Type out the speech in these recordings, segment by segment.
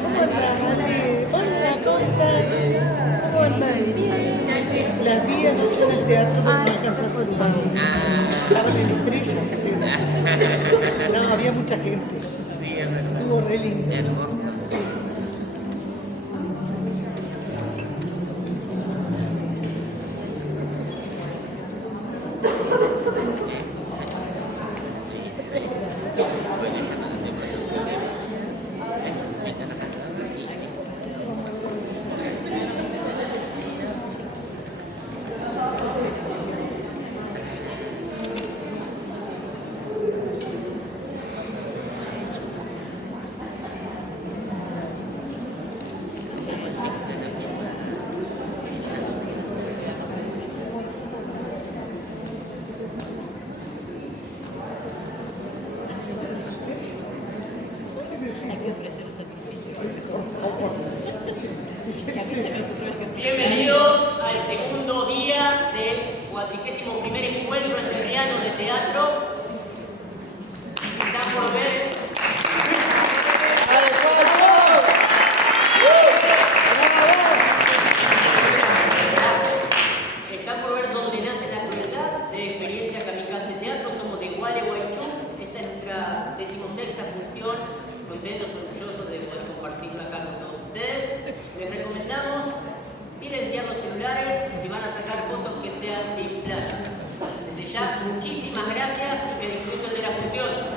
¿Cómo andas, Ale? Hola, ¿cómo estás? ¿Cómo andas? Las vi anoche en el teatro, pero no alcancé a saludar. Estaban en Estrella. No, había mucha gente. Estuvo re lindo. Bienvenidos al segundo día del 41º encuentro enterriano de teatro. Están por ver. Están por ver dónde nace la crueldad de Experiencia Kamikaze Teatro. Somos de Gualeguaychú. Esta es nuestra 16ª función. Contentos, orgullosos de poder compartirla acá con todos ustedes. Les recomendamos silenciar los celulares y si van a sacar fotos que sean sin flash. Desde ya, muchísimas gracias y que disfruten de la función.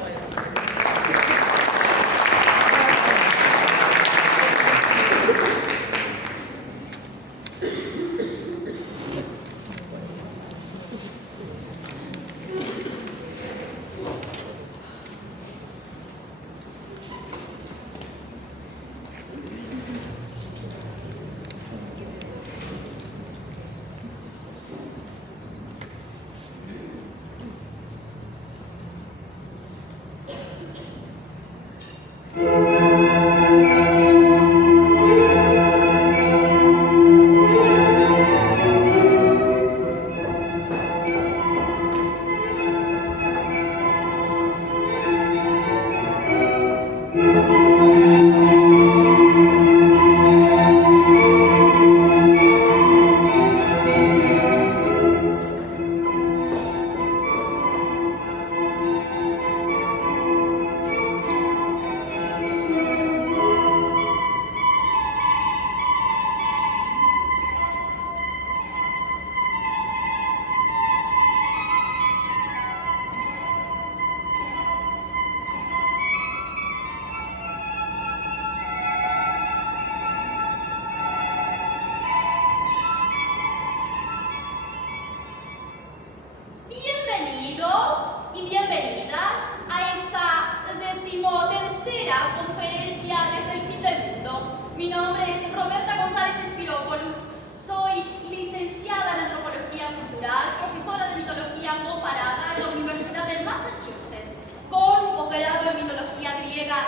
griega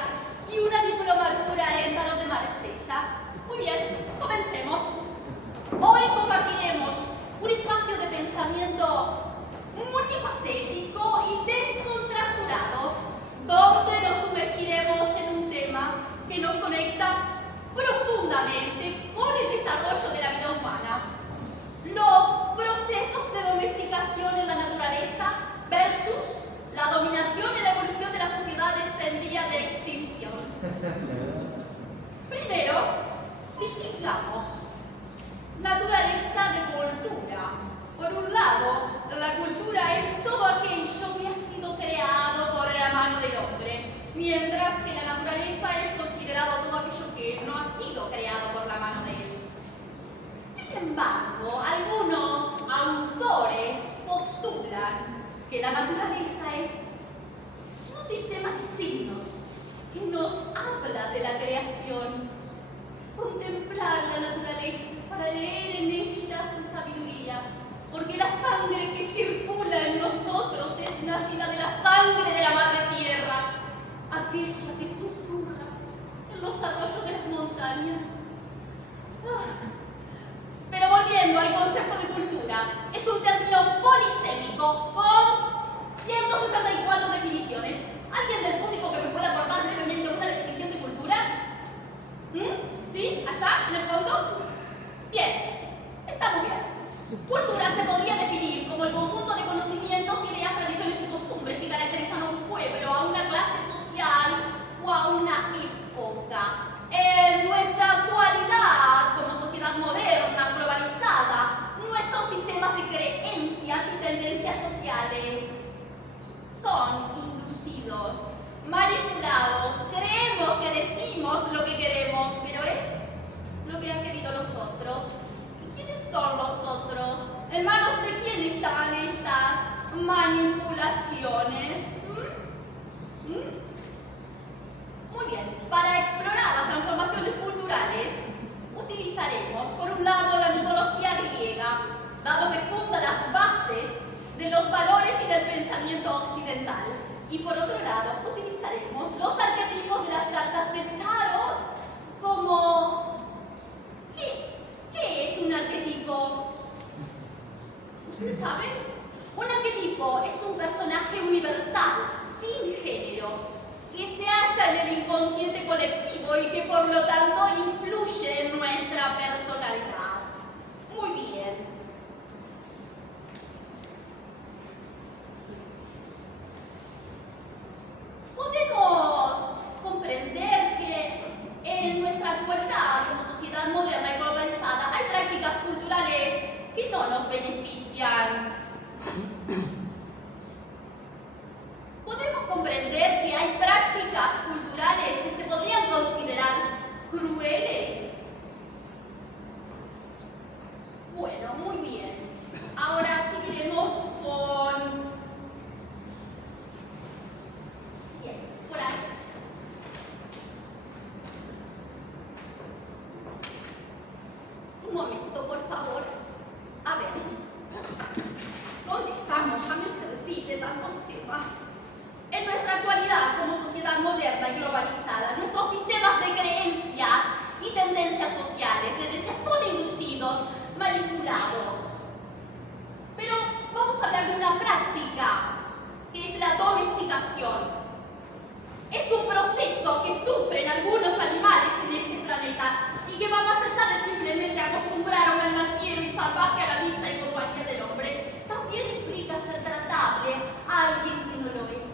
y una diplomatura en tarot de Marsella. Muy bien, comencemos. Hoy compartiremos un espacio de pensamiento multifacético y descontracturado, donde nos sumergiremos en un tema que nos conecta profundamente con el desarrollo de la vida humana: los procesos de domesticación en la naturaleza versus la dominación y la evolución de las sociedades en vía de extinción. Primero, distingamos naturaleza de cultura. Por un lado, la cultura es todo aquello que ha sido creado por la mano del hombre, mientras que la naturaleza es considerado todo aquello que no ha sido creado por la mano de él. Sin embargo, algunos autores postulan que la naturaleza es un sistema de signos que nos habla de la creación. Contemplar la naturaleza para leer en ella su sabiduría, porque la sangre que circula en nosotros es nacida de la sangre de la madre tierra, aquella que susurra en los arroyos de las montañas. Pero volviendo al concepto de cultura, es un término polisémico con 164 definiciones. ¿Alguien del público que me pueda aportar brevemente una definición de cultura? ¿Sí? ¿Allá? ¿En el fondo? Bien, está muy bien. Cultura se podría definir como el conjunto de conocimientos, ideas, tradiciones y costumbres que caracterizan a un pueblo, a una clase social o a una época. En nuestra actualidad, como sociedad moderna, globalizada, nuestros sistemas de creencias y tendencias sociales son inducidos, manipulados. Creemos que decimos lo que queremos, pero es lo que han querido los otros. ¿Y quiénes son los otros? ¿En manos de quién están estas manipulaciones? Muy bien, para explorar las transformaciones culturales utilizaremos, por un lado, la mitología griega, dado que funda las bases de los valores y del pensamiento occidental. Y por otro lado, utilizaremos los arquetipos de las cartas del tarot como... ¿Qué es un arquetipo? ¿Ustedes saben? Un arquetipo es un personaje universal, sin género, que se halla en el inconsciente colectivo y que por lo tanto influye en nuestra personalidad. Muy bien. Podemos comprender que en nuestra actualidad, como sociedad moderna y globalizada, hay prácticas culturales que no nos benefician. Podemos comprender que hay prácticas culturales que se podrían considerar crueles. Bueno, muy bien. Ahora seguiremos con... Bien, por ahí. Un momento, por favor. A ver. ¿Dónde estamos? Ya me perdí de tantos temas. En nuestra actualidad, como sociedad moderna y globalizada, nuestros sistemas de creencias y tendencias sociales, les decía, son inducidos, manipulados. Pero vamos a hablar de una práctica, que es la domesticación. Es un proceso que sufren algunos animales en este planeta y que va más allá de simplemente acostumbrar a un animal fiero y salvaje a la vista y compañía del hombre. También implica ser tratable a alguien que no lo es.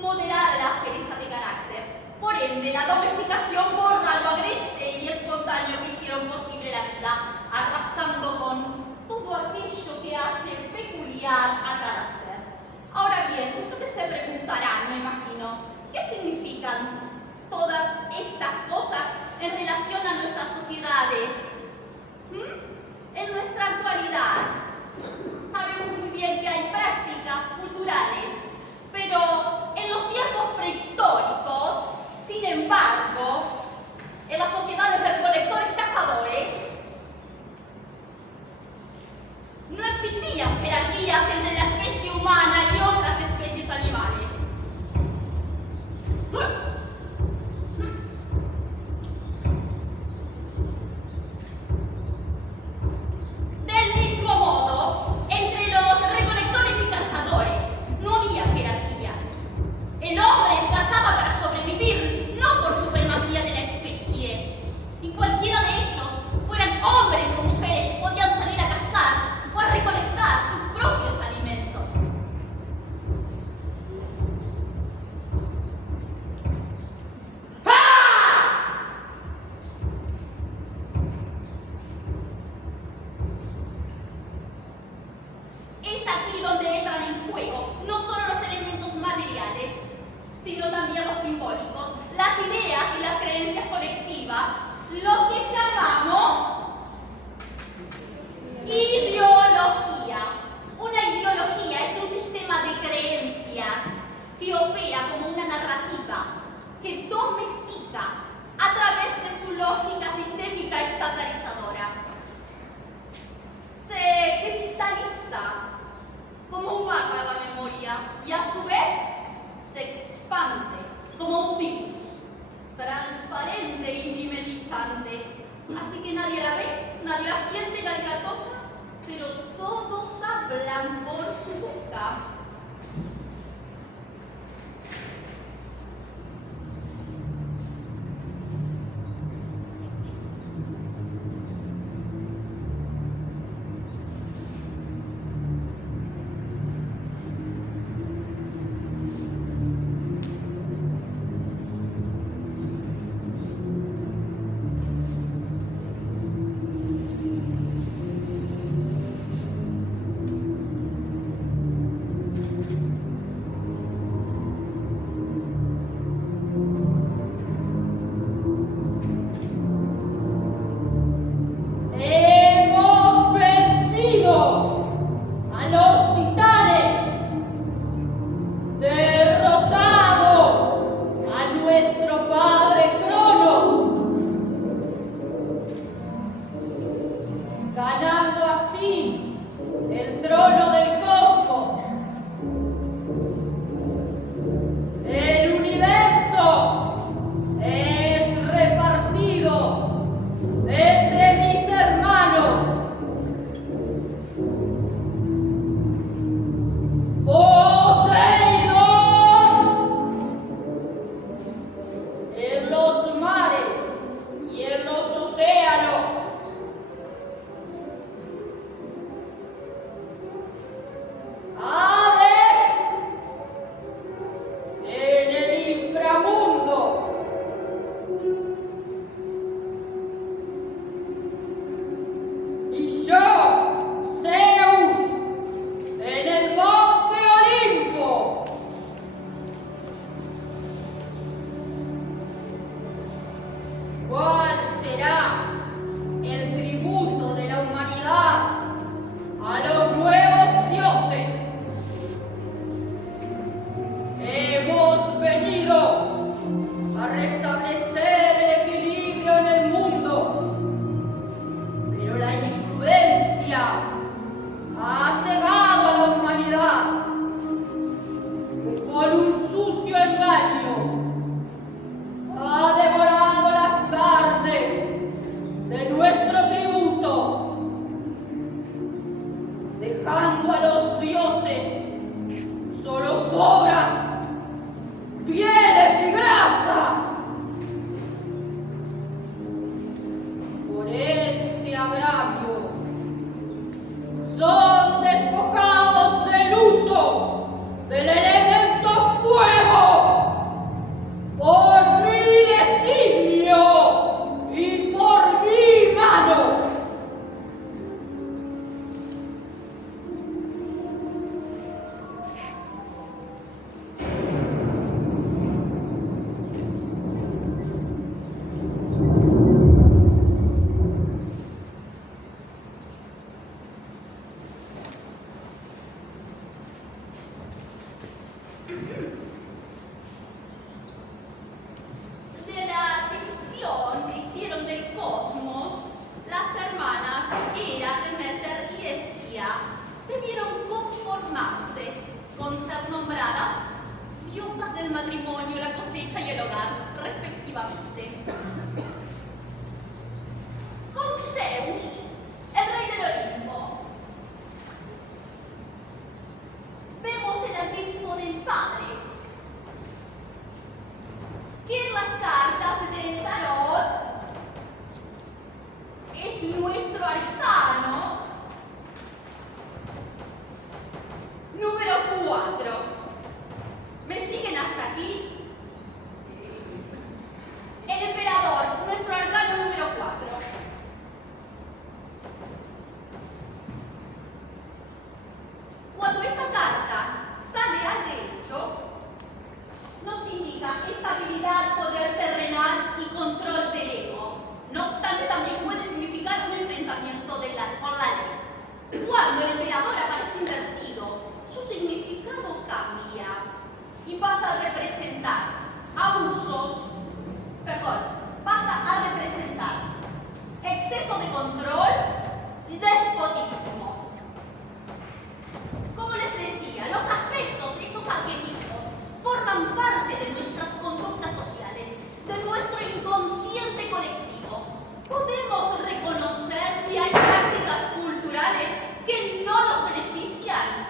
Moderar la aspereza de carácter. Por ende, la domesticación borra lo agreste y espontáneo que hicieron posible la vida, arrasando con todo aquello que hace peculiar a cada ser. Ahora bien, ustedes se preguntarán, me imagino, ¿qué significan todas estas cosas en relación a nuestras sociedades? En nuestra actualidad, sabemos muy bien que hay prácticas culturales, pero en los tiempos prehistóricos, sin embargo, en las sociedades de recolectores cazadores, no existían jerarquías entre la especie humana y otras especies animales. sino también los simbólicos, las ideas y las creencias colectivas, lo que llamamos ideología. Una ideología es un sistema de creencias que opera como una narrativa, que domestica a través de su lógica sistémica estandarizadora. Se cristaliza como un mapa de la memoria y a su vez se expande como un virus, transparente y mimetizante. Así que nadie la ve, nadie la siente, nadie la toca, pero todos hablan por su boca. pasa a representar abusos, perdón, pasa a representar exceso de control y despotismo. Como les decía, los aspectos de esos arquetipos forman parte de nuestras conductas sociales, de nuestro inconsciente colectivo. Podemos reconocer que hay prácticas culturales que no nos benefician,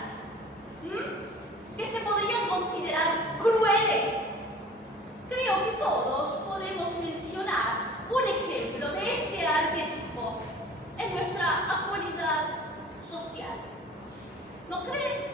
que se podrían considerar crueles. Creo que todos podemos mencionar un ejemplo de este arquetipo en nuestra actualidad social. ¿No creen?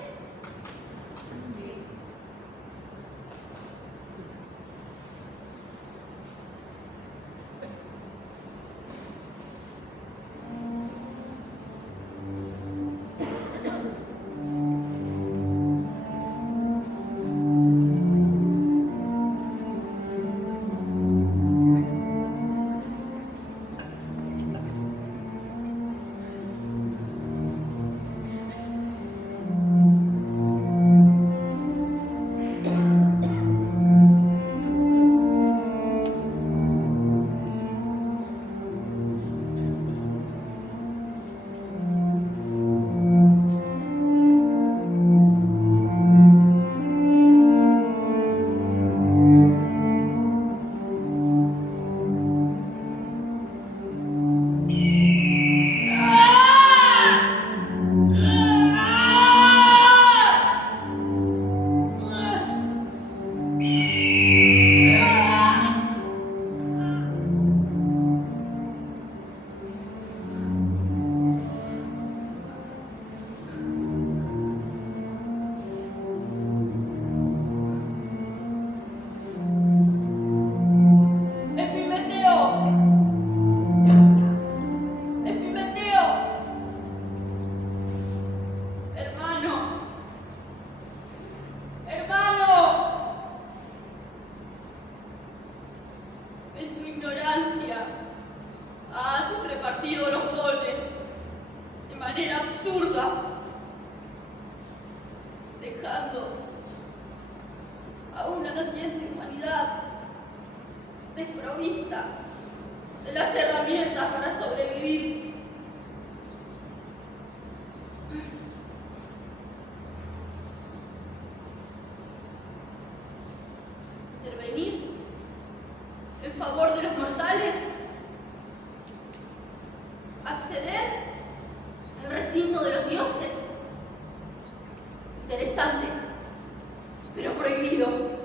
Intervenir en favor de los mortales, acceder al recinto de los dioses. Interesante, pero prohibido.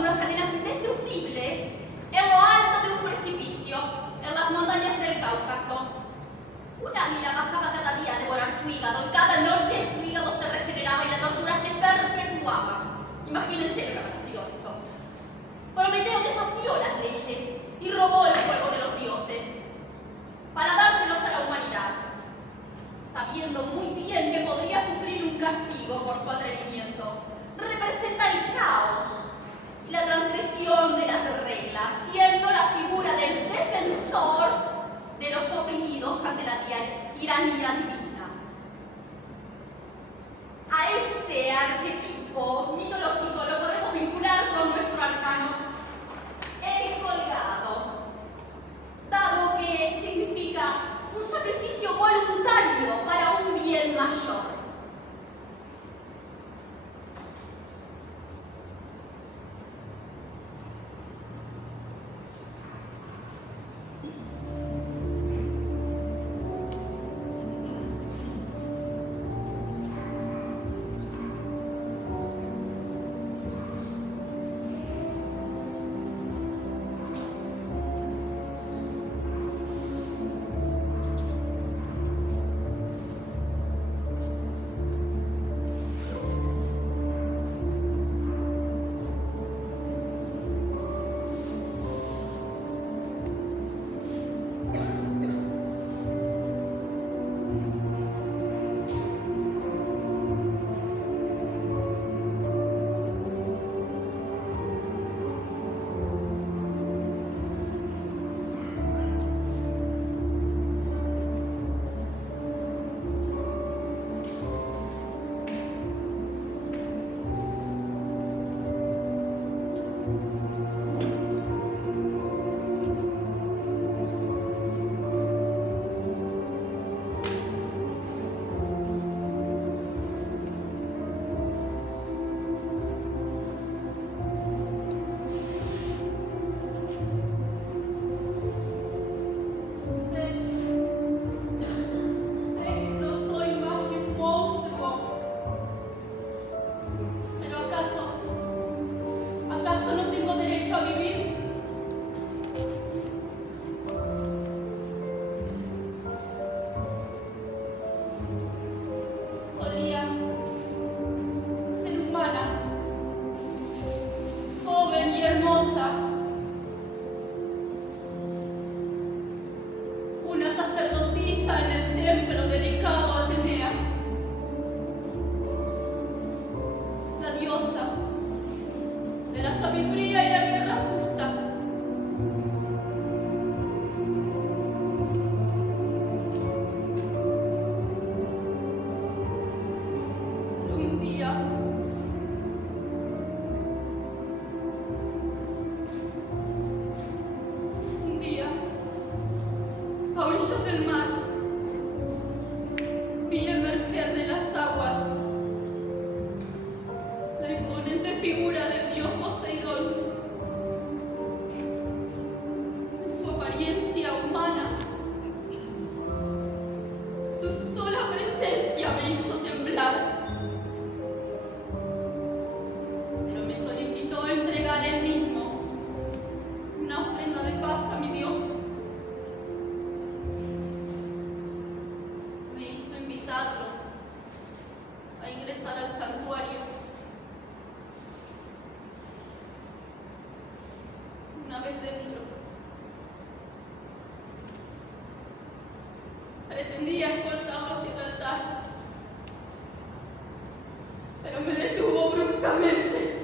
con unas cadenas indestructibles en lo alto de un precipicio, en las montañas del Cáucaso. Un águila bajaba cada día a devorar su hígado y cada noche su hígado se regeneraba y la tortura se perpetuaba. Imagínense lo que habrá sido eso. Prometeo desafió las leyes y robó el fuego de los dioses para dárselos a la humanidad, sabiendo muy bien que podría sufrir un castigo por su atrevimiento. Representa el caos y la transgresión de las reglas, siendo la figura del defensor de los oprimidos ante la tiranía divina. A este arquetipo mitológico lo podemos vincular con nuestro arcano, el colgado, dado que significa un sacrificio voluntario para un bien mayor. Una vez dentro, pretendía escoltarlo hacia el altar, pero me detuvo bruscamente.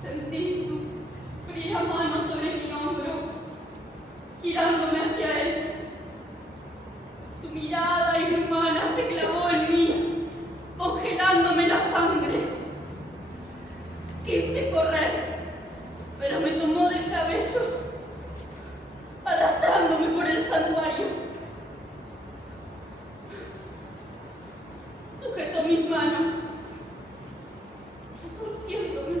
Sentí su fría mano sobre mi hombro, girándome hacia él. Su mirada inhumana se clavó en mí, congelándome la sangre. Quise correr, pero me tomó del cabello, arrastrándome por el santuario. Sujetó mis manos, retorciéndome.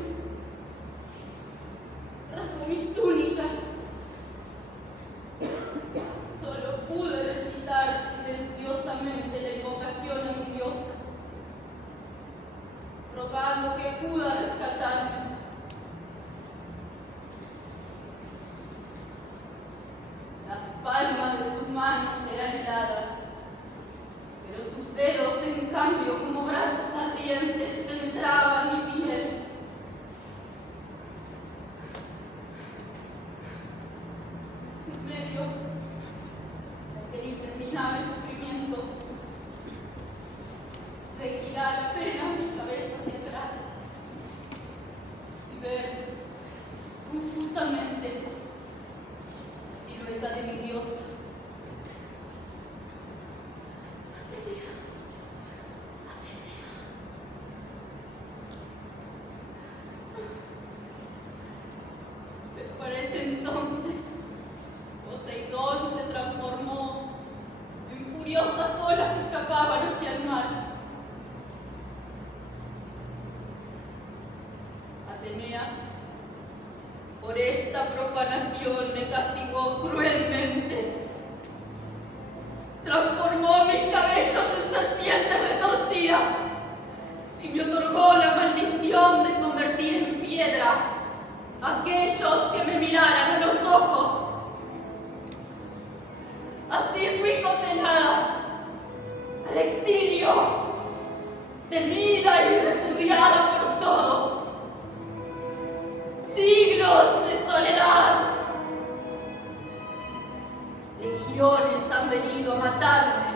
Rasgó mis túnicas. Solo pude recitar silenciosamente la invocación a mi diosa, rogando que pueda rescatarme. ver confusamente la silueta de mi diosa. Atenea, Atenea. Pero para ese entonces, Poseidón se transformó en furiosas olas que escapaban hacia el mar. Atenea, por esta profanación me castigó cruelmente. Transformó mis cabellos en serpientes retorcidas y me otorgó la maldición de convertir en piedra a aquellos que me miraran a los ojos. Así fui condenada al exilio, temida y repudiada por todos. Siglos de soledad. Legiones han venido a matarme.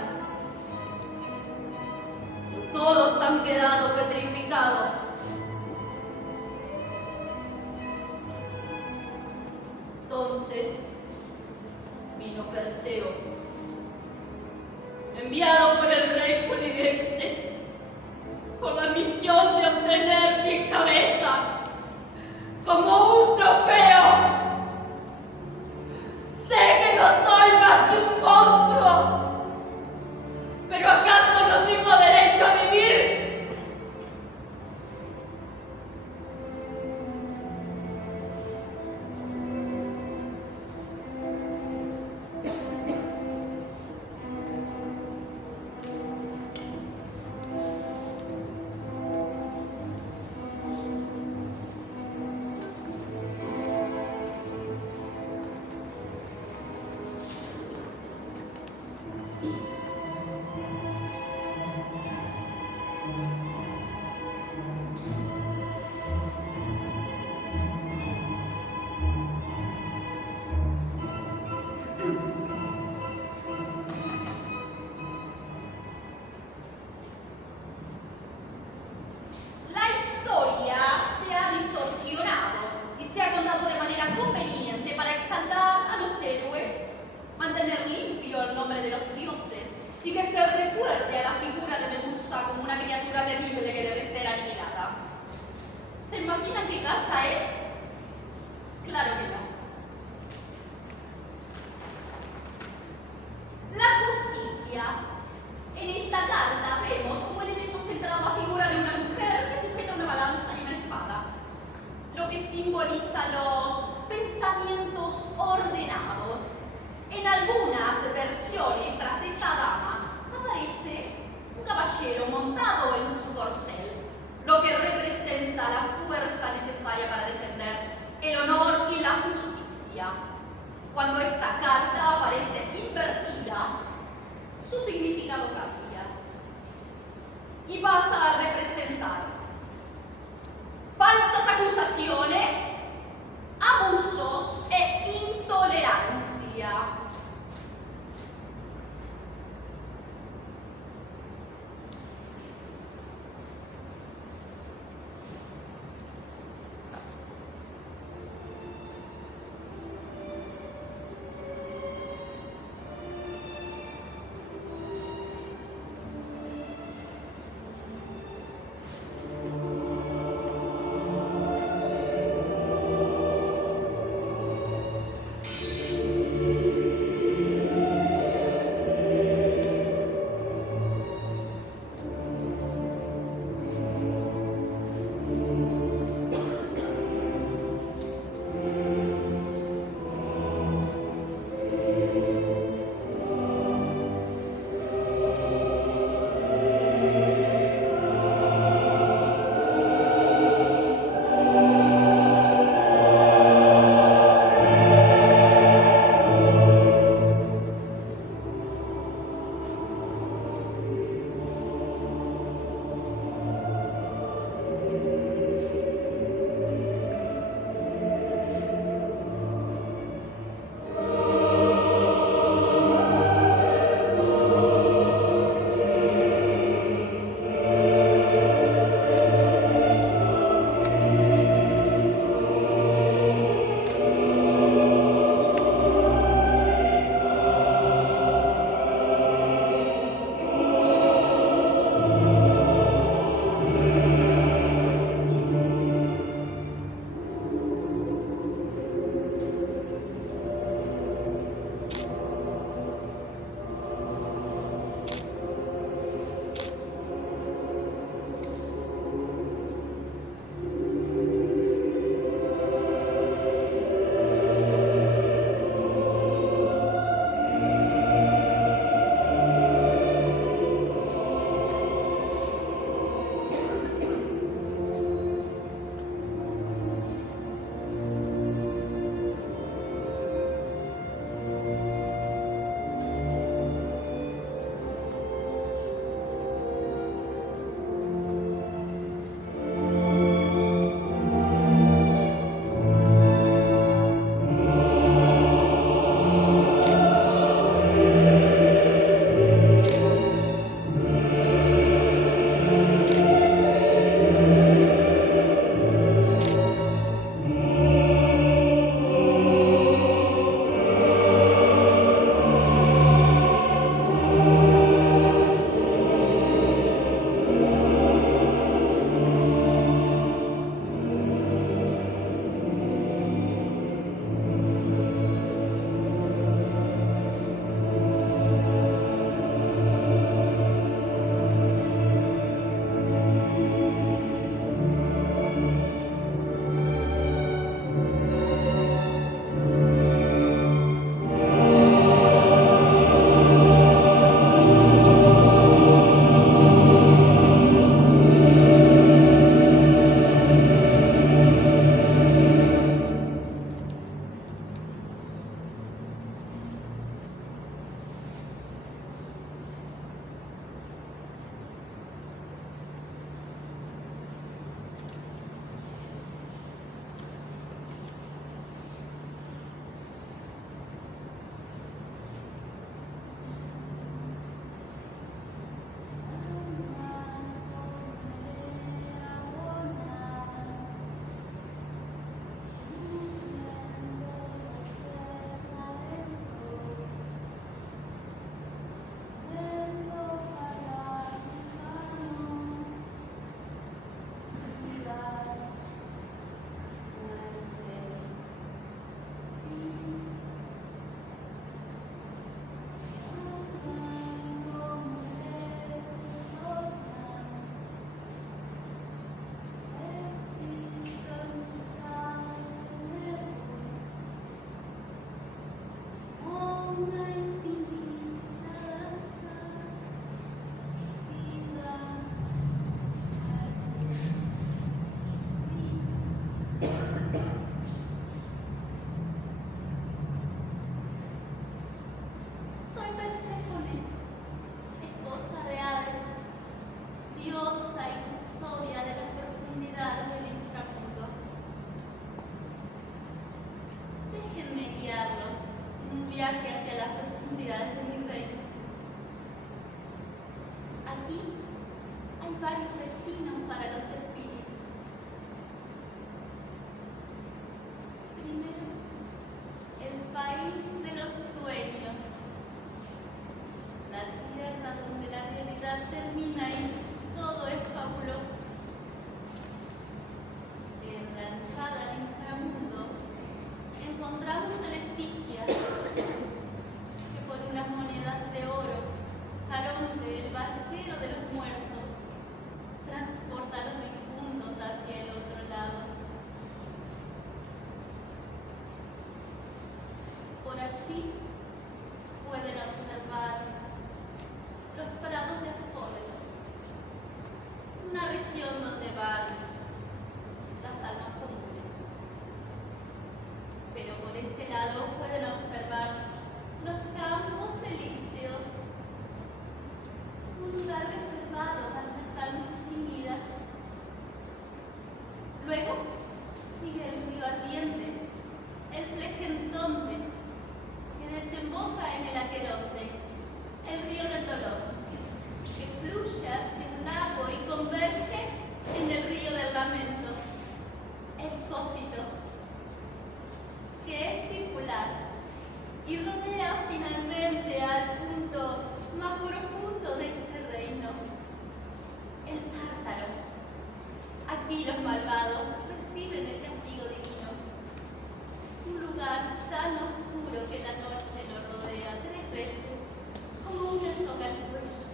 Pero todos han quedado petrificados. Entonces vino Perseo, enviado por el rey Polidectes, con la misión de obtener mi cabeza como un trofeo. Sé que no soy más que un monstruo, pero ¿acaso no tengo derecho a vivir? Y que se recuerde a la figura de Medusa como una criatura temible que debe ser aniquilada. ¿Se imaginan qué carta es? Claro que no. La justicia. En esta carta vemos como elemento central la figura de una mujer que sujeta una balanza y una espada, lo que simboliza los pensamientos ordenados. En algunas versiones, tras esa dama, aparece un caballero montado en su corcel, lo que representa la fuerza necesaria para defender el honor y la justicia. Cuando esta carta aparece invertida, su significado cambia y pasa a representar falsas acusaciones, abusos e intolerancia. viaje hacia las profundidades de mi reino. Aquí hay varios destinos para los espíritus. Primero, el país de los sueños, la tierra donde la realidad termina y todo es fabuloso. En la entrada al inframundo encontramos a Estigia, que por unas monedas de oro, Caronte, el barquero de los muertos, transporta a los difuntos hacia el otro lado. Por allí pueden observar los prados de Fóbelo, una región donde van las almas comunes. Pero por este lado pueden observar los campos elíseos, un lugar reservado para las almas tímidas. Luego sigue el río ardiente, el Flegentonte, que desemboca en el Aqueronte, el río del dolor, que fluye hacia un lago y converge en el río del lamento, el Cósito, que es circular y rodea finalmente al punto más profundo de este reino, el Tártaro. Aquí los malvados reciben el castigo divino, un lugar tan oscuro que la noche lo rodea 3 veces, como una soga al cuello.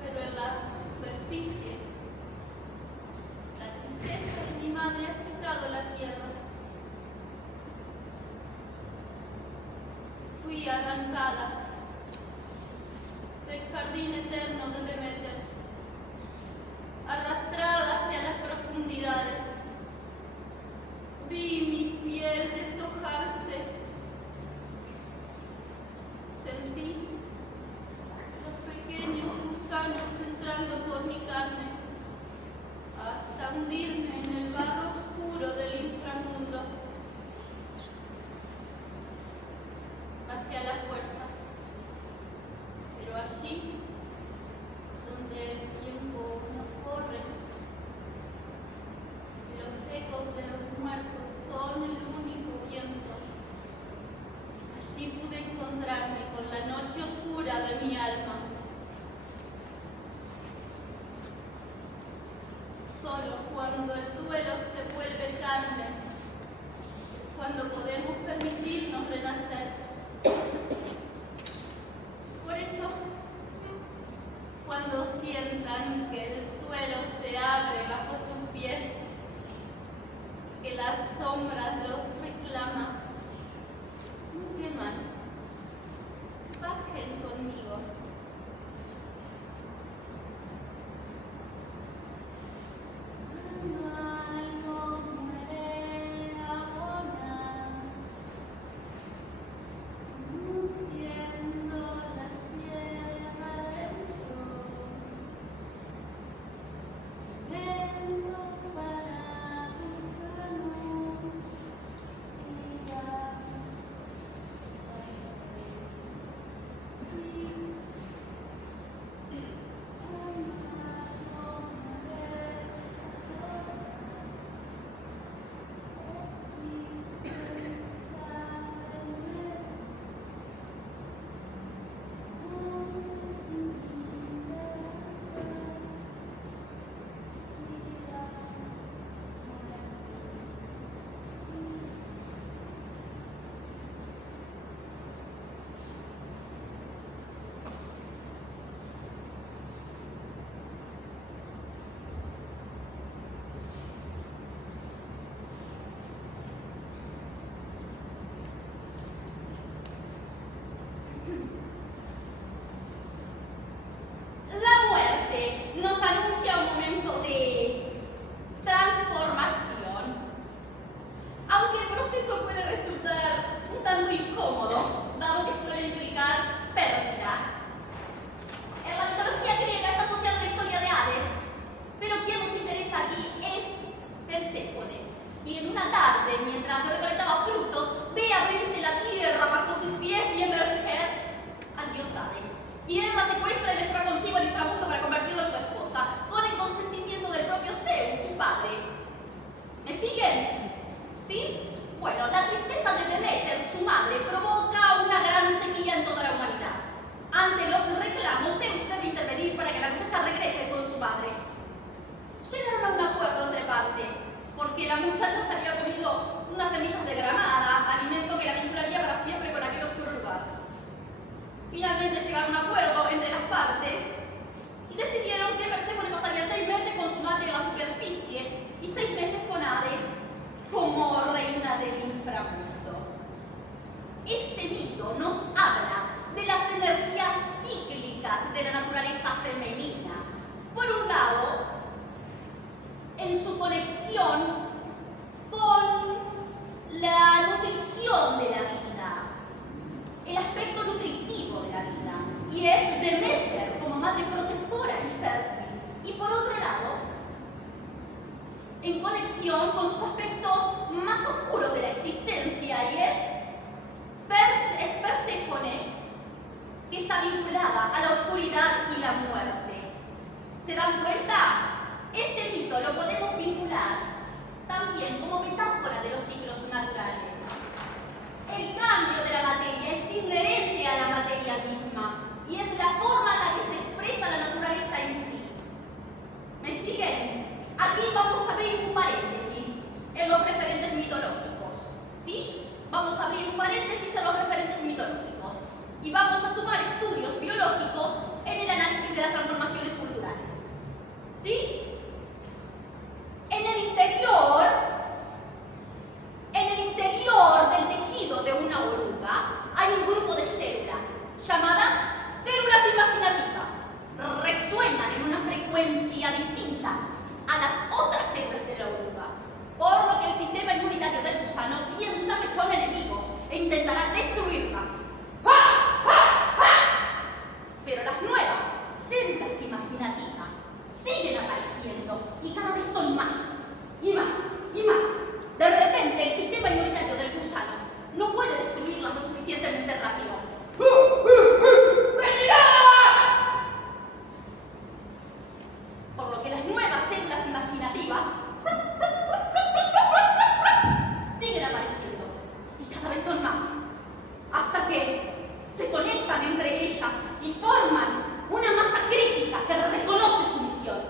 Pero en la superficie, la tristeza de mi madre ha secado la tierra. Fui arrancada del jardín eterno de Demeter, arrastrada hacia las profundidades. Vi mi piel deshojarse. Sentí los pequeños gusanos entrando por mi carne hasta hundirme en el barro oscuro del inframundo. Bajé a la fuerza, pero allí, donde el tiempo no corre, los ecos de los muertos son el único viento. Allí pude encontrarme con la noche oscura de mi alma. Solo cuando el duelo se vuelve carne, cuando podemos permitirnos renacer. Por eso, cuando sientan que el suelo se abre bajo sus pies, que las sombras los reclaman, no teman, bajen conmigo. Algo muere ahora. muchacha regrese con su madre. Llegaron a un acuerdo entre partes, porque la muchacha se había comido unas semillas de granada, alimento que la vincularía para siempre con aquel oscuro lugar. Finalmente llegaron a un acuerdo entre las partes y decidieron que Perséfone pasaría 6 meses con su madre en la superficie y 6 meses con Hades como reina del inframundo. Este mito nos habla de las energías cíclicas de la naturaleza femenina. Por un lado, en su conexión con la nutrición de la vida, el aspecto nutritivo de la vida, y es Deméter como madre protectora y fértil. Y por otro lado, en conexión con sus aspectos más oscuros de la existencia, y es Perséfone, que está vinculada a la oscuridad y la muerte. ¿Se dan cuenta? Este mito lo podemos vincular también como metáfora de los ciclos naturales. El cambio de la materia es inherente a la materia misma y es la forma en la que se expresa la naturaleza en sí. ¿Me siguen? Aquí vamos a abrir un paréntesis en los referentes mitológicos. ¿Sí? Vamos a abrir un paréntesis en los referentes mitológicos y vamos a sumar estudios biológicos en el análisis de las transformaciones culturales. ¿Sí? En el interior del tejido de una oruga hay un grupo de células llamadas células imaginativas. Resuenan en una frecuencia distinta a las otras células de la oruga, por lo que el sistema inmunitario del gusano piensa que son enemigos e intentará destruirlas. Pero las nuevas células imaginativas siguen apareciendo y cada vez son más y más y más. De repente, el sistema inmunitario del gusano no puede destruirlas lo suficientemente rápido. ¡Retirada! Por lo que las nuevas células imaginativas siguen apareciendo y cada vez son más, hasta que se conectan entre ellas y forman una masa crítica que reconoce su misión.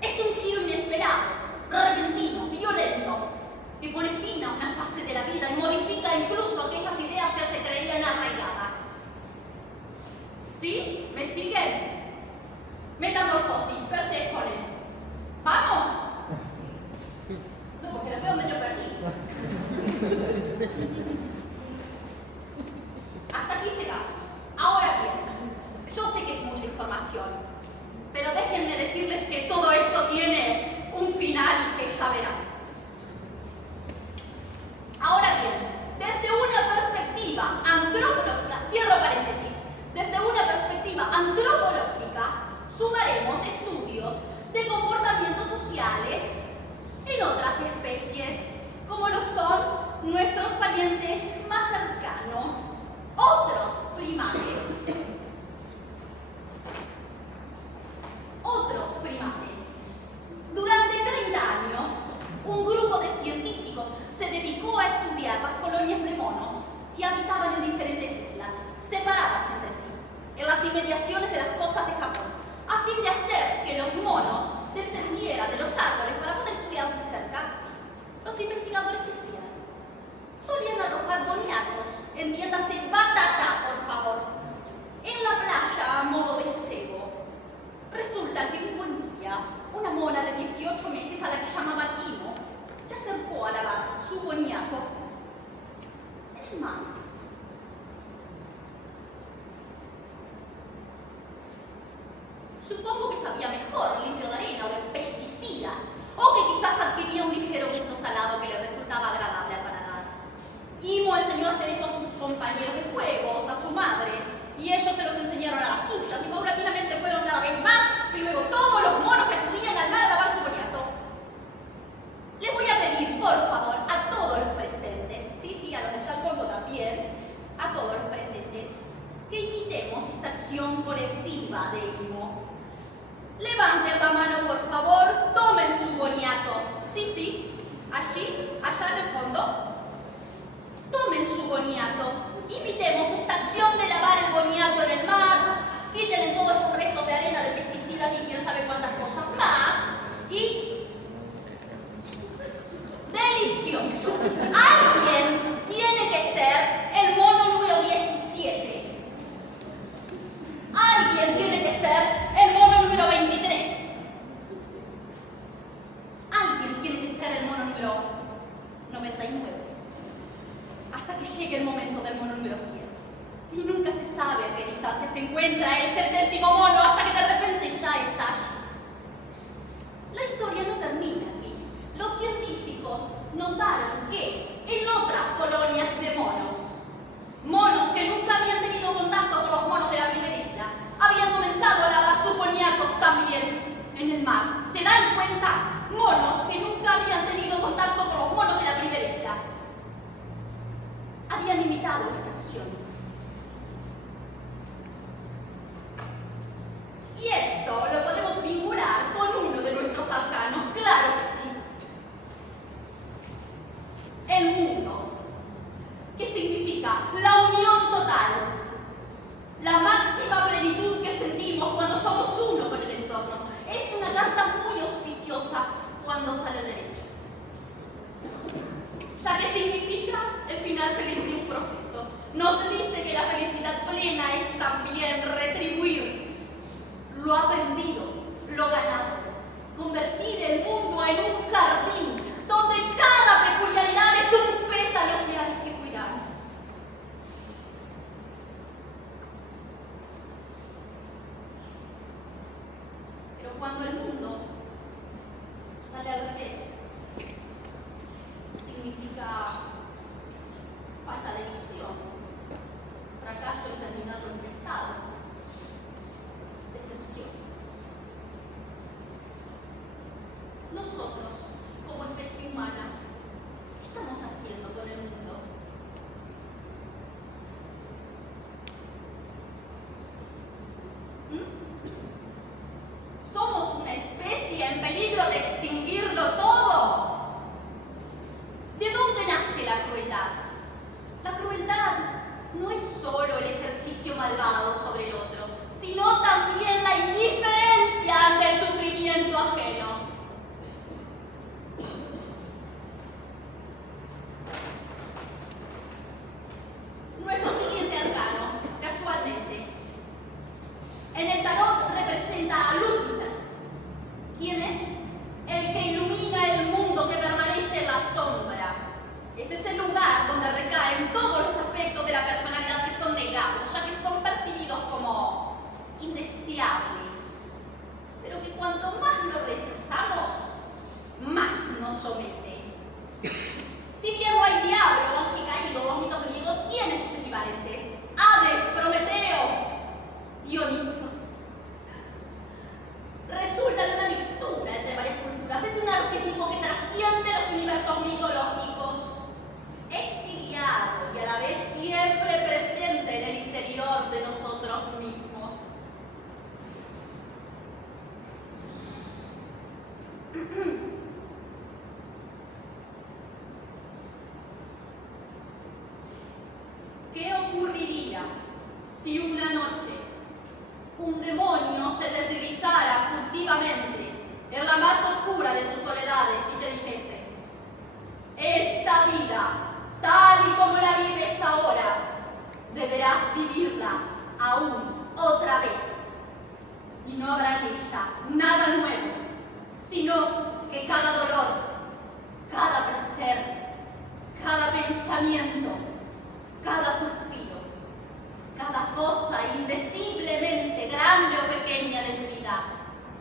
Es un giro inesperado, repentino, violento, que pone fin a una fase de la vida y modifica incluso aquellas ideas que se creían arraigadas. ¿Sí? ¿Me siguen? Metamorfosis, Perséfone. ¡Vamos! No, porque la veo medio perdida. Hasta aquí llegamos. Ahora bien, yo sé que es mucha información, pero déjenme decirles que todo esto tiene un final que ya verán. Ahora bien, desde una perspectiva antropológica, cierro paréntesis, desde una perspectiva antropológica, sumaremos estudios de comportamientos sociales en otras especies, como lo son nuestros parientes más cercanos, otros primates. Otros primates. Durante 30 años, un grupo de científicos se dedicó a estudiar las colonias de monos que habitaban en diferentes islas, separadas entre sí, en las inmediaciones de las costas de Japón, a fin de hacer que los monos descendieran de los árboles para poder estudiar de cerca. Los investigadores que hacían solían arrojar boniatos, entiéndase batata, por favor, en la playa a modo de cebo. Resulta que un buen día, una mona de 18 meses a la que llamaban Imo se acercó a lavar su boniato en el mar. Supongo que sabía mejor, limpio de arena o de pesticidas, o que quizás adquiría un ligero gusto salado que le resultaba agradable al paladar. Imo enseñó a hacer esto a sus compañeros de juegos, a su madre, y ellos se los enseñaron a las suyas, y paulatinamente fueron cada vez más, y luego todos los monos que acudían al mar a lavar su boniato. Les voy a pedir, por favor, a todos los presentes, sí, a los de allá al fondo también, a todos los presentes, que imitemos esta acción colectiva de Imo. Levanten la mano, por favor, tomen su boniato. Sí, allí, allá en el fondo. Tomen su boniato. Imitemos esta acción de lavar el boniato en el mar ser el mono número 23. Alguien tiene que ser el mono número 99. Hasta que llegue el momento del mono número 100. Y nunca se sabe a qué distancia se encuentra el 70º mono hasta que de repente ya está allí. La historia no termina aquí. Los científicos notaron que en otras colonias de monos que nunca habían tenido contacto con los monos de la primera isla, habían comenzado a lavar sus boniatos también en el mar. ¿Se dan cuenta? Monos que nunca habían tenido contacto con los monos de la primera isla habían imitado esta acción. Y esto lo podemos vincular con uno de nuestros arcanos, claro que sí. El mundo, que significa la unión total, la máxima plenitud que sentimos cuando somos uno con el entorno. Es una carta muy auspiciosa cuando sale derecho, ya que significa el final feliz de un proceso. Nos dice que la felicidad plena es también retribuir lo aprendido, lo ganado, convertir el mundo en un jardín donde cada peculiaridad es un pétalo que hay que cuidar. Pero cuando el mundo sale al revés, significa falta de visión, fracaso en terminar lo empezado, decepción. Nosotros, como especie humana, ¿qué estamos haciendo con el mundo? ¿Somos una especie en peligro de extinguirlo todo? ¿De dónde nace la crueldad? La crueldad no es solo el ejercicio malvado sobre el otro, sino también la indiferencia ante el sufrimiento ajeno. Nuestro siguiente arcano, casualmente, en el tarot representa a Lucifer, quien es el que ilumina el mundo que permanece en la sombra. Ese es el lugar donde recaen todos los aspectos de la personalidad que son negados, ya que son percibidos como indeseables, pero que cuanto más lo rechazamos, más nos somete. Si bien no hay diablo, monje caído o mito griego, tiene sus equivalentes: Hades, Prometeo, Dioniso. Resulta de una mixtura entre varias culturas. Es un arquetipo que trasciende los universos mitológicos, exiliado y a la vez siempre presente en el interior de nosotros mismos. ¿Qué ocurriría si una noche un demonio se deslizara furtivamente en la más oscura de tus soledades y te dijese: esta vida, tal y como la vives ahora, deberás vivirla aún otra vez? Y no habrá en ella nada nuevo, sino que cada dolor, cada placer, cada pensamiento, cada suspiro, cada cosa indeciblemente grande o pequeña de tu vida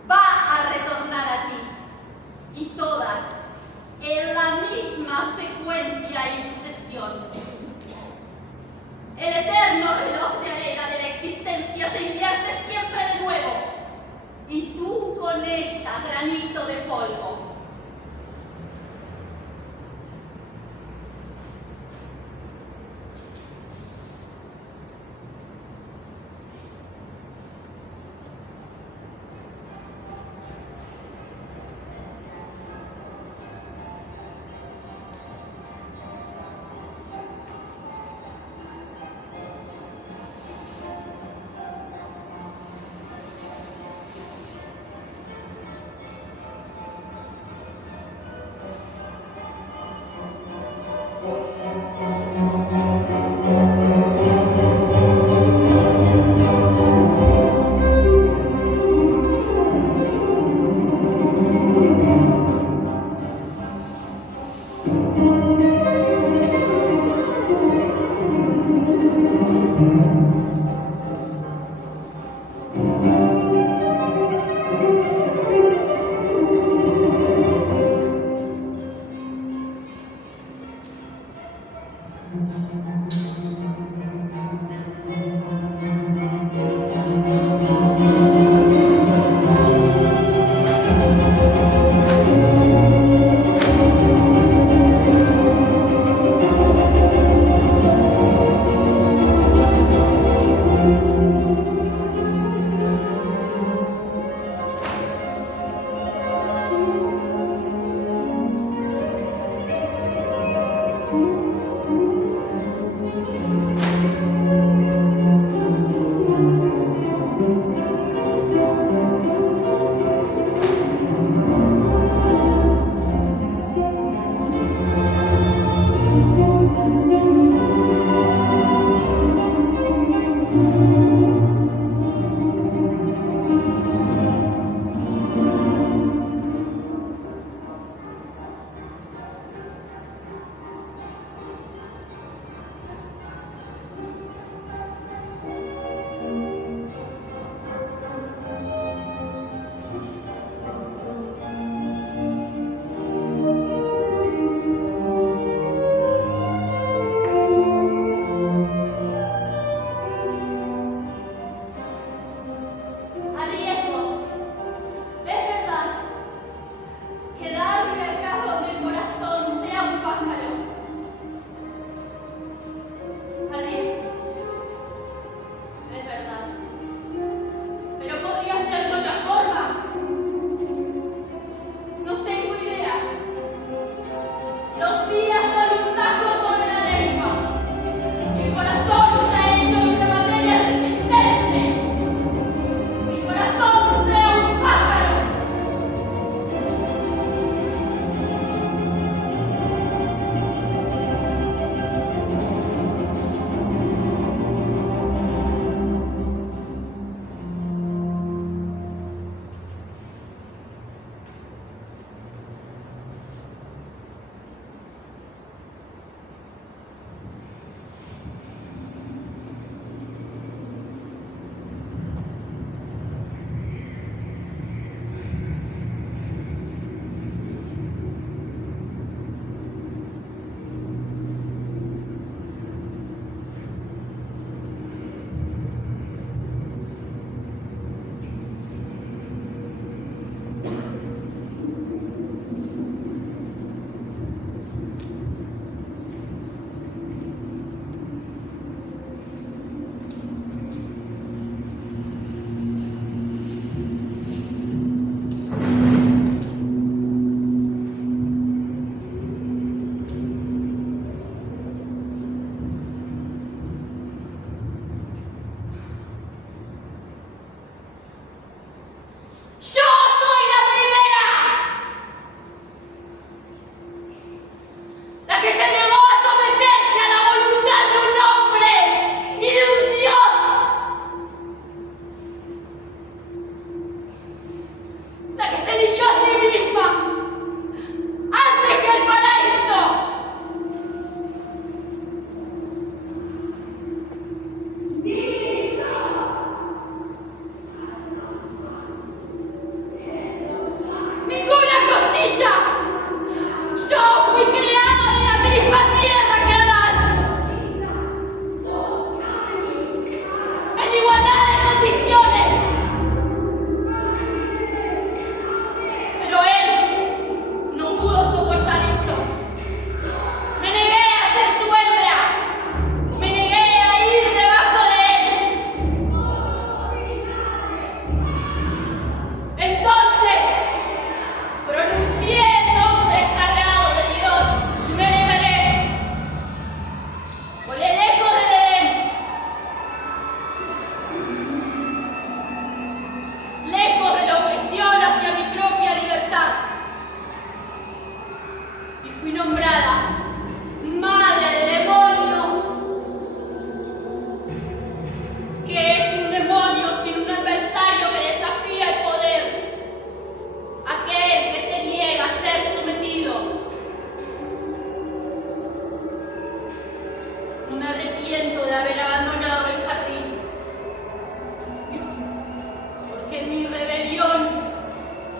va a retornar a ti, y todas en la misma secuencia y sucesión. El eterno reloj de arena de la existencia se invierte siempre de nuevo, y tú con ella, granito de polvo.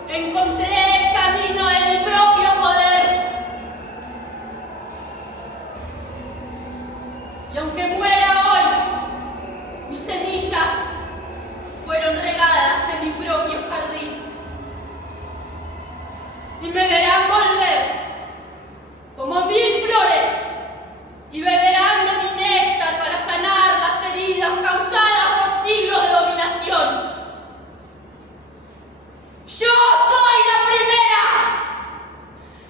encontré el camino de mi propio poder. Y aunque muera hoy, mis semillas fueron regadas en mi propio jardín. Y me verán volver como 1000 flores y beberán de mi néctar para sanar las heridas causadas por siglos de dominación. ¡Yo soy la primera!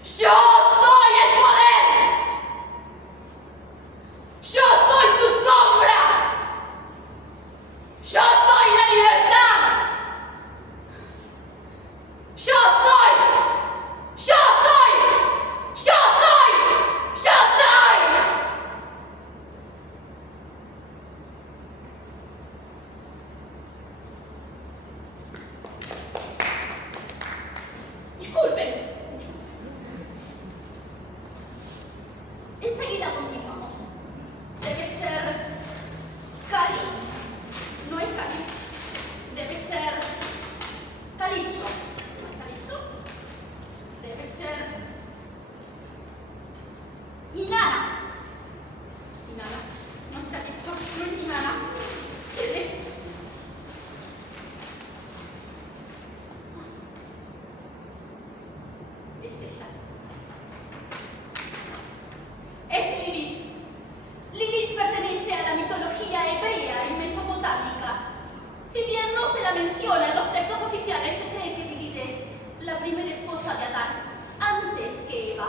¡Yo soy el poder! ¡Yo soy tu sombra! ¡Yo soy la libertad! ¡Yo soy! ¡Yo soy! ¡Yo soy! ¡Yo soy! Disculpen. Enseguida continuamos. Debe ser Cali. No es Cali. Debe ser Calipso. ¿No es Calipso? Debe ser Inara. ¿Es Inara? No es Calipso. No es Inara. ¿Quién es? Es ella. Es Lilith. Lilith pertenece a la mitología hebrea y mesopotámica. Si bien no se la menciona en los textos oficiales, se cree que Lilith es la primera esposa de Adán, antes que Eva.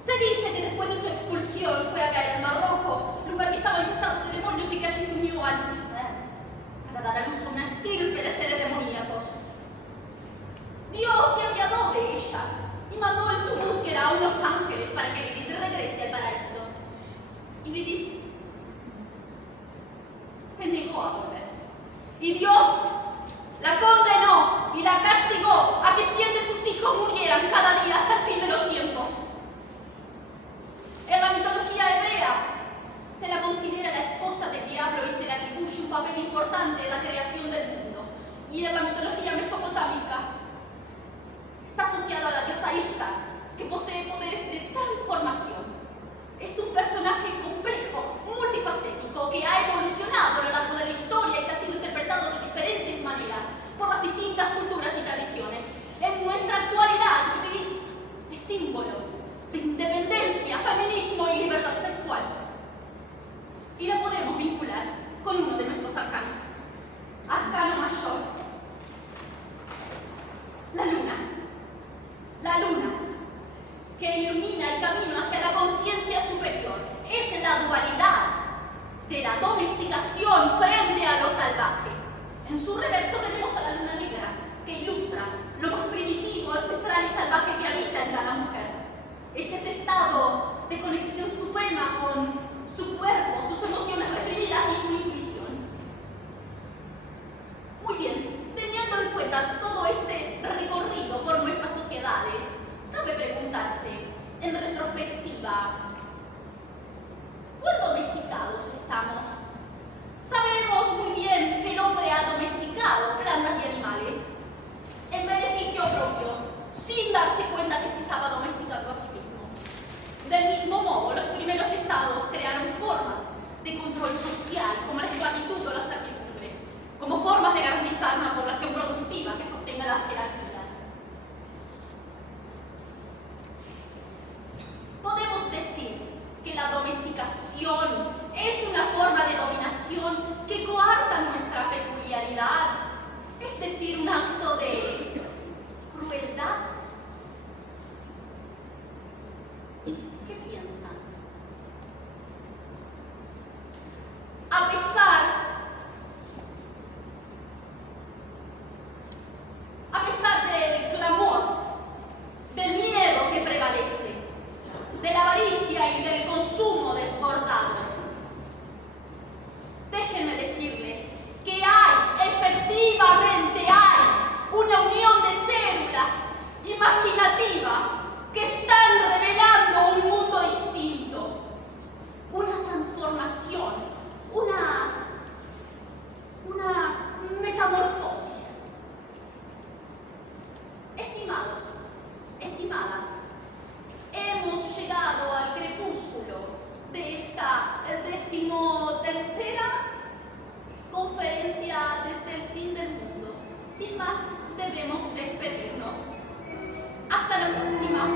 Se dice que después de su expulsión fue a caer al Mar Rojo, lugar que estaba infestado de demonios y que allí se unió a Lucifer para dar a luz a una estirpe de seres demoníacos. Dios se apiadó de ella y mandó en su búsqueda a unos ángeles para que Lilith regrese al paraíso. Y Lilith se negó a volver. Y Dios la condenó y la castigó a que 100 de sus hijos murieran cada día hasta el fin de los tiempos. En la mitología hebrea se la considera la esposa del diablo y se le atribuye un papel importante en la creación del mundo. Y en la mitología mesopotámica está asociada a la diosa Ishtar, que posee poderes de transformación. Es un personaje complejo, multifacético, que ha evolucionado a lo largo de la historia y que ha sido interpretado de diferentes maneras por las distintas culturas y tradiciones. En nuestra actualidad, Lilith es símbolo de independencia, feminismo y libertad sexual. Y la podemos vincular con uno de nuestros arcanos. Arcano mayor. La luna. La luna, que ilumina el camino hacia la conciencia superior, es la dualidad de la domesticación frente a lo salvaje. En su reverso tenemos a la luna negra, que ilustra lo más primitivo, ancestral y salvaje que habita en cada mujer. Es ese estado de conexión suprema con su cuerpo, sus emociones reprimidas y su intuición. Muy bien, teniendo en cuenta todo este recorrido por nuestras sociedades, cabe preguntarse, en retrospectiva, ¿cuán domesticados estamos? Sabemos muy bien que el hombre ha domesticado plantas y animales en beneficio propio, sin darse cuenta que se estaba domesticando a sí mismo. Del mismo modo, los primeros estados crearon formas de control social, como la esclavitud o la servidumbre, como formas de garantizar una población productiva que sostenga las jerarquías. Podemos decir que la domesticación es una forma de dominación que coarta nuestra peculiaridad, es decir, un acto de crueldad. ¿Qué piensan? A pesar del clamor, del miedo que prevalece, de la avaricia y del consumo desbordado, déjenme decirles que efectivamente hay una unión de células y mismas debemos despedirnos. Hasta la próxima.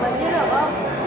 Mañana vamos.